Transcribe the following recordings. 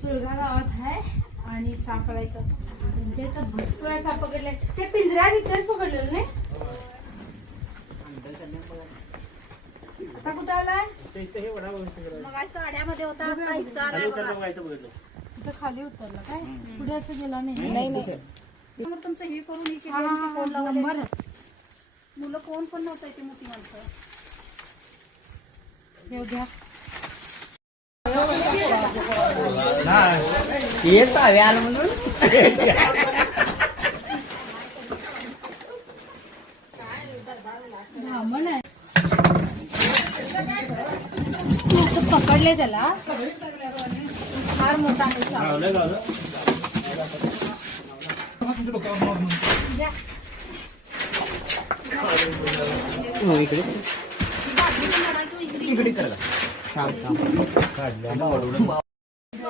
सुरगा गावात आहे आणि सापळा इथं म्हणजे इथं भरपूर साप पकडले. ते पिंजऱ्यात इथेच पकडलेलं नाही. आता कुठं आलाय? मग साड्यामध्ये होता इथं खाली उतरला काय? पुढे असं गेला नाही. तुमचं हे करून हे केलं, फोन लावलं. मुलं कोण पण नव्हतं इथे, मोठी माणसं. येऊ द्या. येत आलं म्हणून धामण आहे. असं पकडले त्याला. फार मोठा आहे साप.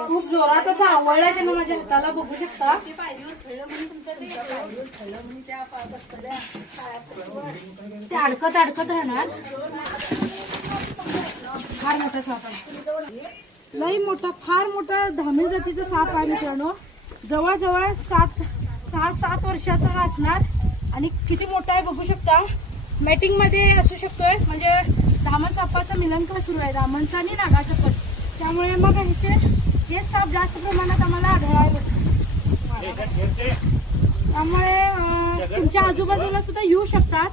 खूप जोरात असं आवडलाय त्यानं माझ्या हाताला, बघू शकता. ते अडकत अडकत राहणार. फार मोठा साप आहे, लई मोठा, फार मोठा धामी जातीचा साप आहे मित्रांनो. जवळजवळ 6-7 वर्षाचा हा असणार आणि किती मोठा आहे बघू शकता. मॅटिंग मध्ये असू शकतोय, म्हणजे धामण सापाचं मिलनकार सुरू आहे, धामणचं आणि नागाचं पण. त्यामुळे मग हे साप जास्त प्रमाणात आम्हाला आढळायला. त्यामुळे तुमच्या आजूबाजूला सुद्धा येऊ शकतात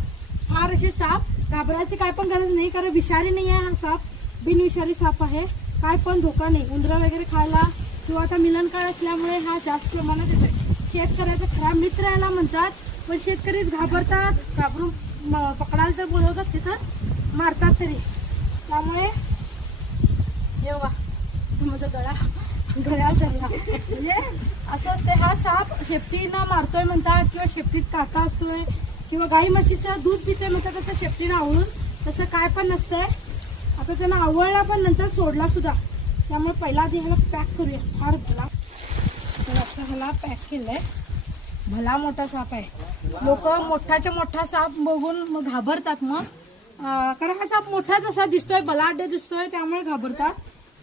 फार असे साप. घाबरायची काय पण गरज नाही, कारण विषारी नाही आहे हा साप, बिनविषारी साप आहे. काय पण धोका नाही, उंदरं वगैरे खायला किंवा आता मिलनकाळ असल्यामुळे हा जास्त प्रमाणात येतोय. शेतकऱ्याचा खरा मित्र याला म्हणतात, पण शेतकरीच घाबरतात, घाबरून पकडायला तर बोलवतात, तिथं मारतात तरी. त्यामुळे हे बघा माझा गळ्यात धरला. म्हणजे असं असते, हा साप शेपटीनं मारतोय म्हणतात, किंवा शेपटीत काटा असतोय, किंवा गाई म्हशीचं दूध पितोय म्हणतात तसं शेपटीनं आवळून. तसं काय पण नसतंय. आता त्यांना आवळला पण नंतर सोडला सुद्धा. त्यामुळे पहिला आधी ह्याला पॅक करूया. फार भला असं ह्याला पॅक केलंय. भला मोठा साप आहे. लोक मोठाच्या मोठा साप बघून मग घाबरतात. मग कारण हा साप मोठाच असा दिसतोय, बलाढ्य दिसतोय, त्यामुळे घाबरतात.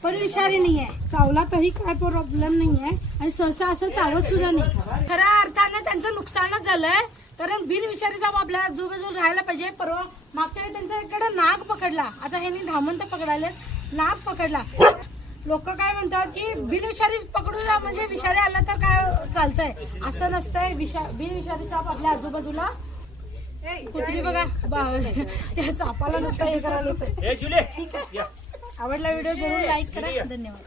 पण विषारी नाही आहे, चावला तरी काय प्रॉब्लेम नाही आहे, आणि सहसा असं चावत सुद्धा नाही. खऱ्या अर्थाने त्यांचं नुकसानच झालंय, कारण बिनविषारी साप आपल्या आजूबाजूला राहायला पाहिजे. परवा मागच्या वेळी त्यांच्या इकडे नाग पकडला, आता ह्यांनी धामण तर पकडायला नाग पकडला. लोक काय म्हणतात की बिनविषारी पकडूला म्हणजे विषारी आला तर काय चालतंय, असं नसतंय. बिनविषारी साप आपल्या आजूबाजूला. कुत्री बघा त्या सापाला नसतं हे करायला होतं. ठीक आहे, आवडला व्हिडिओ जरूर लाईक करा. धन्यवाद.